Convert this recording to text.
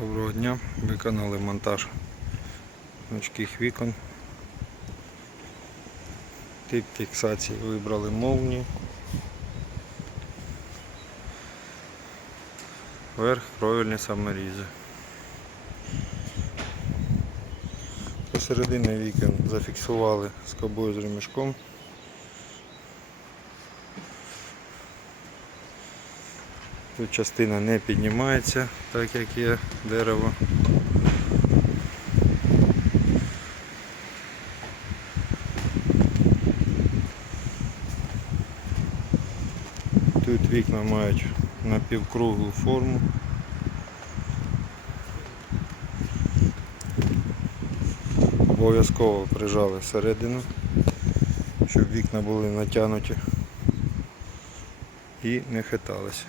Доброго дня. Виконали монтаж гнучких вікон. Тип фіксації вибрали молнію. Верх кровельні саморізи. Посередині вікон зафіксували скобою з ремішком. Тут частина не піднімається, так як є дерево. Тут вікна мають напівкруглу форму. Обов'язково прижали всередину, щоб вікна були натягнуті і не хиталися.